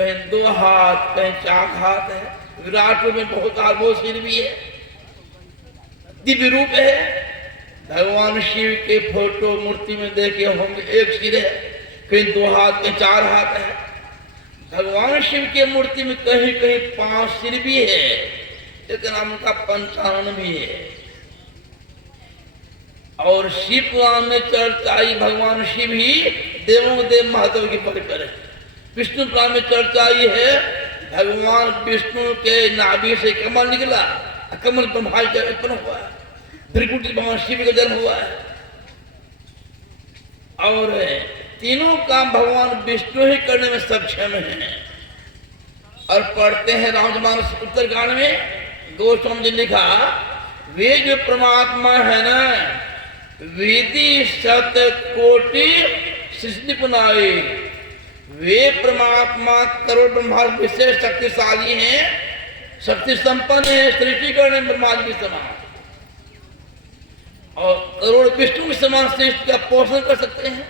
कहीं 2 हाथ, कहीं 4 हाथ है। विराट रूप में बहुत आगो सिर भी है, दिव्य रूप है। भगवान शिव के फोटो मूर्ति में देखे होंगे, एक सिर है, कहीं 2 हाथ, कहीं 4 हाथ है। भगवान शिव के मूर्ति में कहीं कहीं 5 सिर भी है, लेकिन उनका पंचानन भी है। और शिव पुराण में चर्चा आई, भगवान शिव ही देवों देव महत्व की प्रकट है। विष्णु पुराण में चर्चा आई है, भगवान विष्णु के नाभि से कमल निकला, कमल ब्रह्मा का उत्पन्न हुआ है, त्रिकुटी भगवान शिव का जन्म हुआ है। और तीनों काम भगवान विष्णु ही करने में सक्षम है। और पढ़ते हैं रामचरितमानस उत्तरकांड में गोस्वामी जी लिखा, वे जो परमात्मा है ना, विधि शत कोटि सृष्टि पुनाई, वे परमात्मा करोड़ ब्रह्मांड विशेष शक्तिशाली हैं, शक्ति संपन्न है, सृष्टि करने में ब्रह्मांड के समान और करोड़ विष्णु के समान सृष्टि का पोषण कर सकते हैं,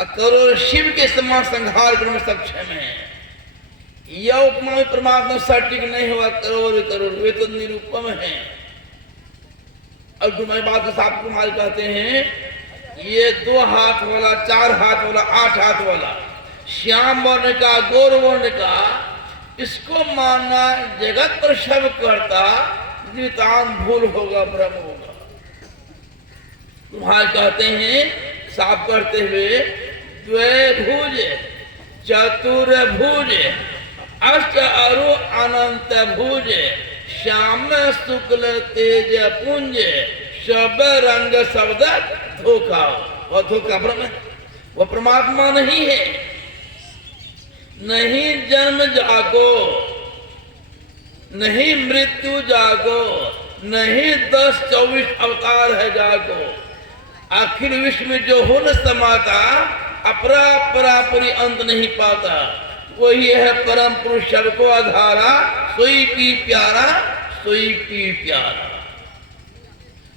और करोड़ शिव के समान संहार करने में सक्षम है। यह उपमा में परमात्मा सटीक नहीं हुआ, करोड़ करोड़, वे तो निरुपम है। और गुरु बात साहब कुमार कहते हैं, ये 2 हाथ वाला, 4 हाथ वाला, 8 हाथ वाला, श्याम वर्ण का, गौर वर्ण का, इसको मानना जगत पर शब करता नितान भूल होगा, भ्रम होगा। तुम्हारे कहते हैं साफ करते हुए, द्वैभुज चतुर्भुज अष्ट अरु अनंत भुज, श्याम शुक्ल तेज पुंज, सब रंग शब्द धोखा। वह धोखा भ्रम है, वह परमात्मा नहीं है। नहीं जन्म जागो, नहीं मृत्यु जागो, नहीं 10-24 अवतार है जागो। आखिर विश्व में जो हो न समाता, अपरा परापरी अंत नहीं पाता। वही है परम पुरुष सबको आधारा, सोई पी प्यारा, सोई पी प्यारा।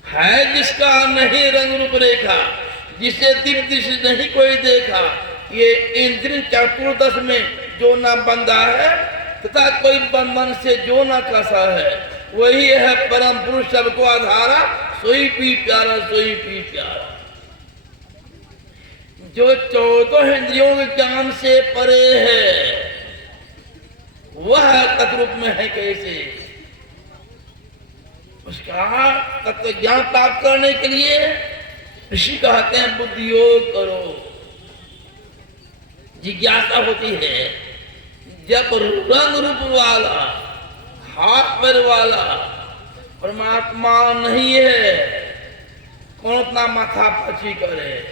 है जिसका नहीं रंग रूप रेखा, जिसे दीप्ति से नहीं कोई देखा, ये इंद्रिय चतुर्दश में जो ना बंधा है, तथा कोई बंधन से जो ना कसा है, वही है परम पुरुष सबको आधारा, सोई पी प्यारा, सोई पी प्यारा। जो 14 इंद्रियों के ज्ञान से परे है, वह तत्रूप में है कैसे? उसका तत्व ज्ञान प्राप्त करने के लिए ऋषि कहते हैं बुद्धि योग करो। जिज्ञासा होती है, जब रंग रूप वाला, हाथ पैर वाला परमात्मा नहीं है, कौन अपना माथा पची करे?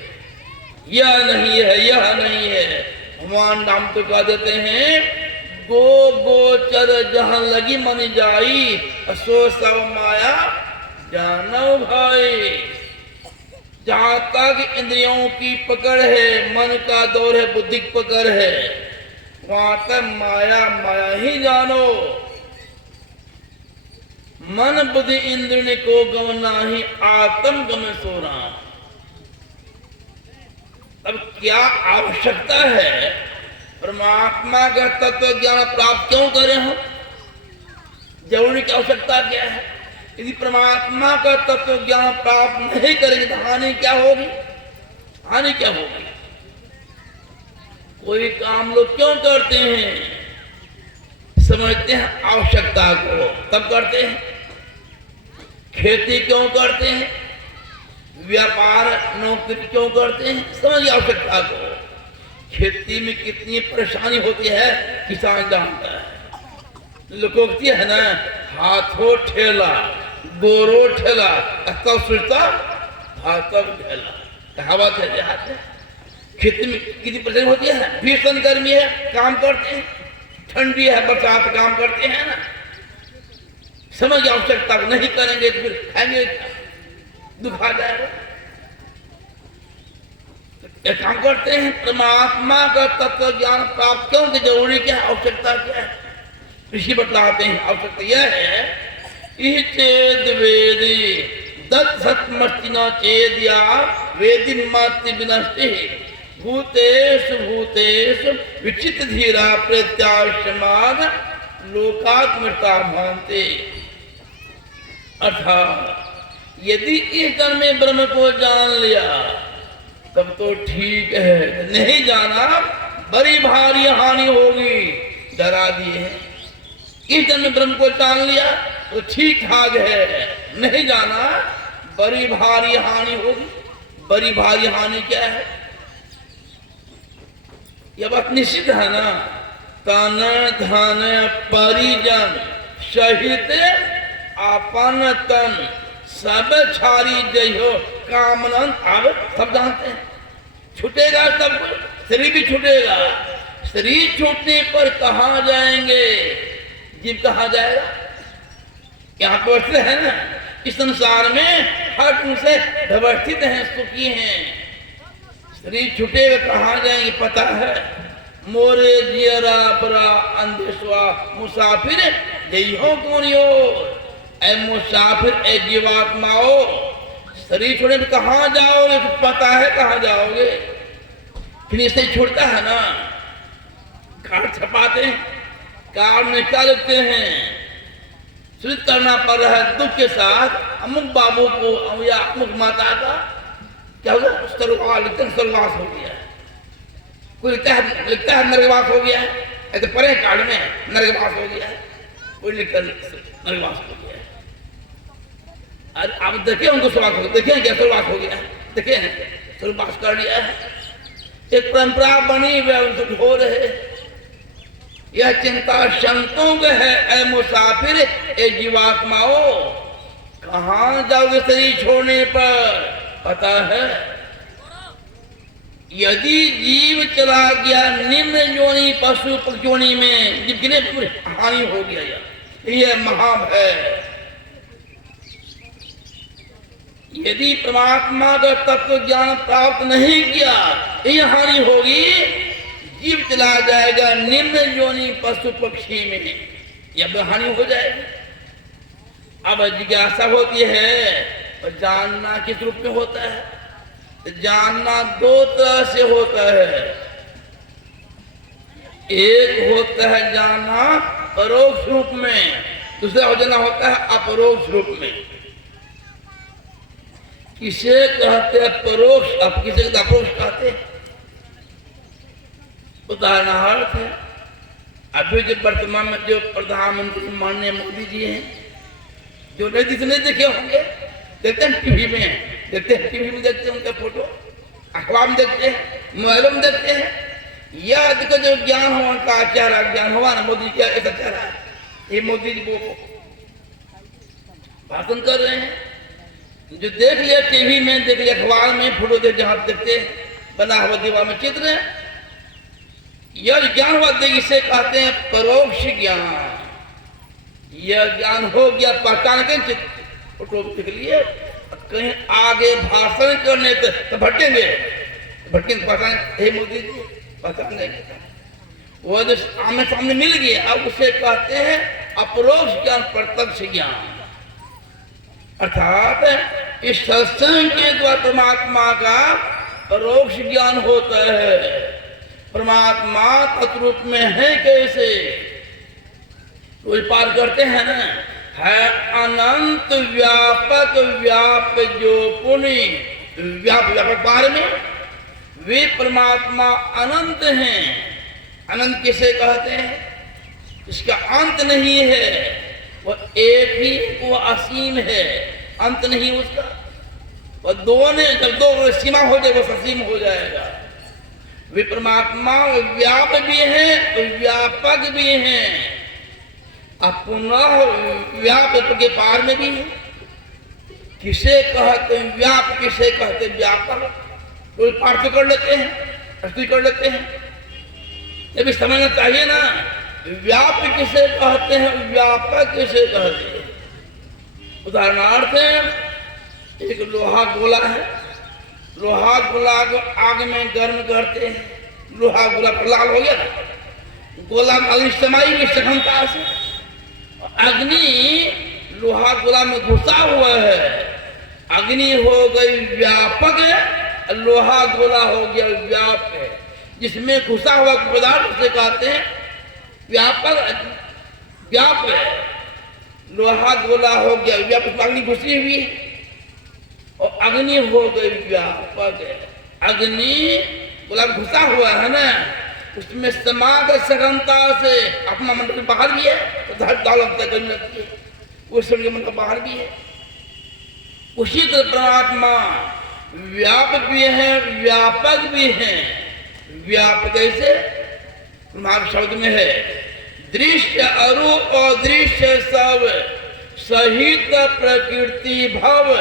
यह नहीं है, यह नहीं है। भगवान राम तो कह देते हैं, गो गोचर जहां लगी मन जाई, सो सब माया जानो भाई। जहां तक इंद्रियों की पकड़ है, मन का दौर है, बुद्धि की पकड़ है, वहां तक माया माया ही जानो। मन बुद्धि इंद्रिय को गमना ही आत्म गम सोना। अब क्या आवश्यकता है? परमात्मा का तत्व ज्ञान प्राप्त क्यों करें हम? जरूरी की आवश्यकता क्या है? यदि परमात्मा का तत्व ज्ञान प्राप्त नहीं करेंगे तो हानि क्या होगी? हानि क्या होगी? कोई काम लोग क्यों करते हैं? समझते हैं आवश्यकता को, तब करते हैं। खेती क्यों करते हैं? व्यापार नौकरी क्यों करते हैं? समझिए आवश्यकता को। खेती में कितनी परेशानी होती है किसान जानता है। लोकोक्ति है ना, हाथों ठेला, गोरो ठेला, तब सोचता हाथों ठेला, हवा चले हाथ में। खेती में कितनी परेशानी होती है, भीषण गर्मी है, काम करते हैं, ठंडी है, बरसात, काम करते हैं ना। समझ आवश्यकता को नहीं करेंगे तो फिर खाएंगे क्या? दुखा जाएगा। एक काम करते हैं, परमात्मा का तत्व ज्ञान प्राप्त क्यों की जरूरी क्या है? आवश्यकता क्या है? ऋषि बतलाते हैं आवश्यकता यह है, चेद वेदी दत्त सत्मस्ति न चेदिया वेदी मातृ विनष्टि भूतेश भूतेश विचित धीरा प्रत्याशमान लोकात्मता भांते। अर्थात यदि इस जन्म में ब्रह्म को जान लिया तब तो ठीक है, नहीं जाना बड़ी भारी हानि होगी, डरा दिए हैं। इस जन्म में ब्रह्म को जान लिया तो ठीक ठाक है, नहीं जाना बड़ी भारी हानि होगी। बड़ी भारी हानि क्या है? यह बात निश्चित है ना। तन धन परिजन सहित अपन तन सब छारी जयो कामनन। अब सब जानते हैं छूटेगा सब कुछ, शरीर भी छूटेगा। शरीर छूटने पर कहाँ जाएंगे? जीव कहाँ जाएगा? यहाँ पर है ना, इस संसार में हर उनसे व्यवस्थित हैं, सुखी हैं। शरीर छूटेगा कहाँ जाएंगे पता है? मोरे जियरा बरा अंधेश्वा मुसाफिर यही हो कौन यो। ऐ मुसाफिर ऐ जीवात्माओ, शरीर छोड़े तो कहाँ जाओगे? तो पता है कहाँ जाओगे। फिर इसे छूटता है ना, कार्ड छपाते हैं, कार्ड में क्या लिखते हैं? सूचित करना पड़ रहा है दुख के साथ अमुक बाबू को या अमुक माता का क्या होगा? सर्ववास हो गया है। कोई लिखता है नरकवास हो गया है, ऐसे पढ़े कार्ड में नरकवास हो गया है, कोई लिखता नरकवास हो गया है। अरे आप देखे उनको स्वर्गवास हो गया, देखे क्या स्वर्गवास हो गया है? देखे हैं स्वर्गवास कर लिया है। एक परंपरा बनी हुई उनको हो रहे। यह चिंता संतों के है। ऐ मुसाफिर ए जीवात्माओ, कहाँ जाओगे शरीर छोड़ने पर? पता है यदि जीव चला गया निम्न योनि पशु योनि में, जीव के लिए हानि हो गया। यह महाभय। यदि परमात्मा का तत्व ज्ञान प्राप्त नहीं किया, यह हानि होगी। जीव चला जाएगा निम्न योनि पशु पक्षी में, यह हानि हो जाएगी। अब जिज्ञासा होती है और जानना किस रूप में होता है? जानना दो तरह से होता है। एक होता है जानना परोक्ष रूप में, दूसरा जानना होता है अपरोक्ष रूप में। किसे कहते हैं परोक्ष, अब किसे अपरोक्ष कहते हैं? उदाहरणार्थ है, अभी जो वर्तमान में जो प्रधानमंत्री माननीय मोदी जी हैं, जो नहीं देखे होंगे, देखते हैं टीवी में, देखते हैं टीवी में देखते हैं उनका फोटो, अखबार में देखते हैं, मोबाइल में देखते हैं। यह देखो जो ज्ञान हो उनका चेहरा ज्ञान हुआ ना, मोदी क्या ऐसा चेहरा है, ये मोदी जी वो भाषण कर रहे हैं। जो देख लिया टीवी में, देख लिया अखबार में, फोटो देख जहाँ देखते हैं बना हुआ दीवार में चित्र है, यह ज्ञान हुआ। इसे कहते हैं परोक्ष ज्ञान। यह ज्ञान हो गया पहचान के चित्र, फोटो देख लिए, कहीं आगे भाषण करने तो भटकेंगे, पहचान हे मोदी जी पहचान देंगे। वो जो आमने सामने मिल गए, अब उसे कहते हैं अपरोक्ष ज्ञान, प्रत्यक्ष ज्ञान। अर्थात इस सत्संग के द्वारा परमात्मा का परोक्ष ज्ञान होता है। परमात्मा तत्रूप में है कैसे? कोई पार करते हैं ना, है अनंत व्यापक व्याप जो पुण्य व्यापक पार में वे परमात्मा अनंत हैं। अनंत किसे कहते हैं? इसका अंत नहीं है, वो एक ही, वो असीम है, अंत नहीं उसका। वो दोनों जब दो सीमा हो जाए वो ससीम हो जाएगा। वे परमात्मा व्याप भी हैं, व्यापक भी हैं, पुनः व्याप के पार में भी है। किसे कहते व्याप, किसे कहते व्यापक? कोई पाठ कर लेते हैं, अर्थ कर लेते हैं, ये भी समझना चाहिए ना। व्याप किसे कहते हैं, व्यापक किसे कहते हैं? उदाहरणार्थ एक लोहा गोला है, लोहा गोला को आग में गर्म करते हैं, लोहा गोला लाल हो गया ना, गोला में अग्नि समाई की सघनता से, अग्नि लोहा गोला में घुसा हुआ है, अग्नि हो गई व्यापक लोहा गोला हो गया व्याप है, जिसमें घुसा हुआ पदार्थ से कहते हैं व्यापक। व्याप है, लोहा गोला हो गया व्याप, अग्नि घुसी हुई है और अग्नि हो गई व्यापक है। अग्नि गोला घुसा हुआ है ना, उसमें समाग सघनता से अपना मन के बाहर भी है तो लगता करने लगती है, उस समय मन का बाहर भी है। उसी तरह परमात्मा व्यापक भी है व्यापक भी है। व्यापक कैसे? परमात्मा शब्द में है दृश्य अरूप और दृश्य सब सहित प्रकृति भव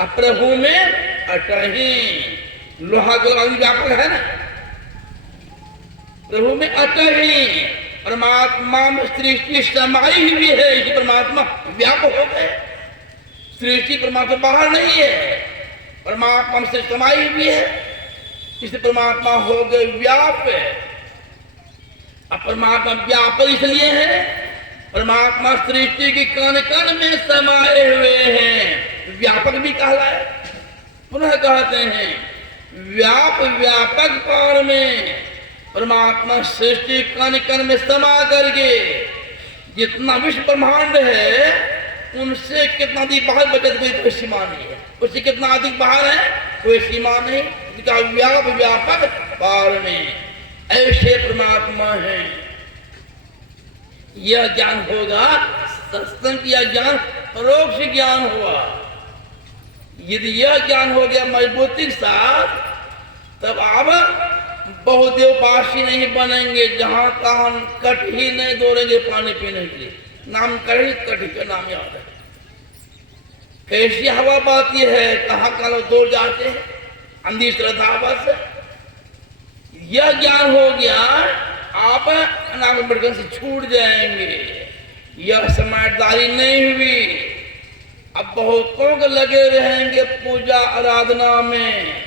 अप्रभु में अटही। लोहा गोला व्यापक है ना, प्रभु में अटही। परमात्मा में सृष्टि समाई हुई है, इसी परमात्मा व्यापक हो गए। सृष्टि परमात्मा बाहर नहीं है, परमात्मा में सृष्टि समाई हुई है, इसे परमात्मा हो गए व्याप। अब परमात्मा व्यापक इसलिए है, परमात्मा सृष्टि के कण कण में समाये हुए हैं, व्यापक भी कहलाए। पुनः कहते हैं व्याप व्यापक काल में परमात्मा सृष्टि कण कण में समा करके जितना विश्व ब्रह्मांड है उनसे कितना अधिक बाहर बचत कोई सीमा नहीं है, उससे कितना अधिक बाहर है कोई सीमा नहीं। इसका व्याप व्यापक काल में ऐसे परमात्मा है। यह ज्ञान होगा, सत्संग किया ज्ञान परोक्ष ज्ञान हुआ। यदि यह ज्ञान हो गया मजबूती के साथ, तब आप बहुदेवपासी नहीं बनेंगे, जहां तहां कट ही नहीं दौड़ेंगे पानी पीने के लिए। नाम कहीं कटी का नाम याद है, कैसी हवा बहती है, कहाँ कहाँ लोग दौड़ जाते हैं अंधी श्रद्धा बस। यह ज्ञान हो गया, आप अनाग बड़कन से छूट जाएंगे। यह समझदारी नहीं हुई, अब बहुतों को लगे रहेंगे पूजा आराधना में।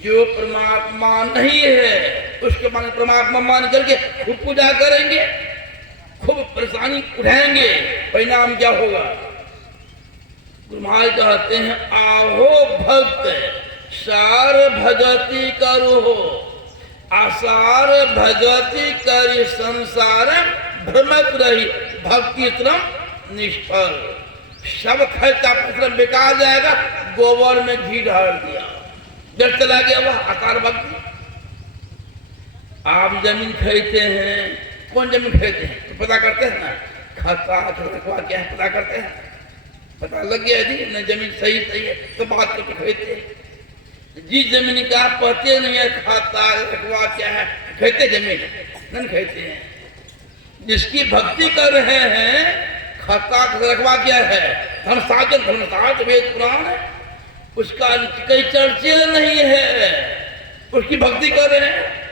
जो परमात्मा नहीं है उसके मान परमात्मा मान करके खूब पूजा करेंगे, खूब परेशानी उठाएंगे, परिणाम क्या होगा? गुरु महाराज कहते हैं आहो भक्त सार भगति करो हो, आसार भगति करी संसार भ्रमत रही, भक्ति श्रम निष्फल। सब खर्चा परिश्रम बेकार जाएगा, गोबर में घी डाल दिया, डर चला गया वह आकार भक्ति। आप जमीन खरीदते हैं, कौन जमीन खरीदते हैं तो पता करते हैं ना, खाता क्या है पता करते हैं, पता लग गया यदि न जमीन सही है तो बात करके खरीदते हैं। जिस जमीन का आप पढ़ते नहीं है खाता रखवा क्या है, खरीदते जमीन नहीं खरीदते हैं। जिसकी भक्ति कर रहे हैं, खाता रखवा क्या है, धर्मशास्त्र वेद पुराण है, उसका कई चर्चे नहीं है, उसकी भक्ति कर रहे हैं।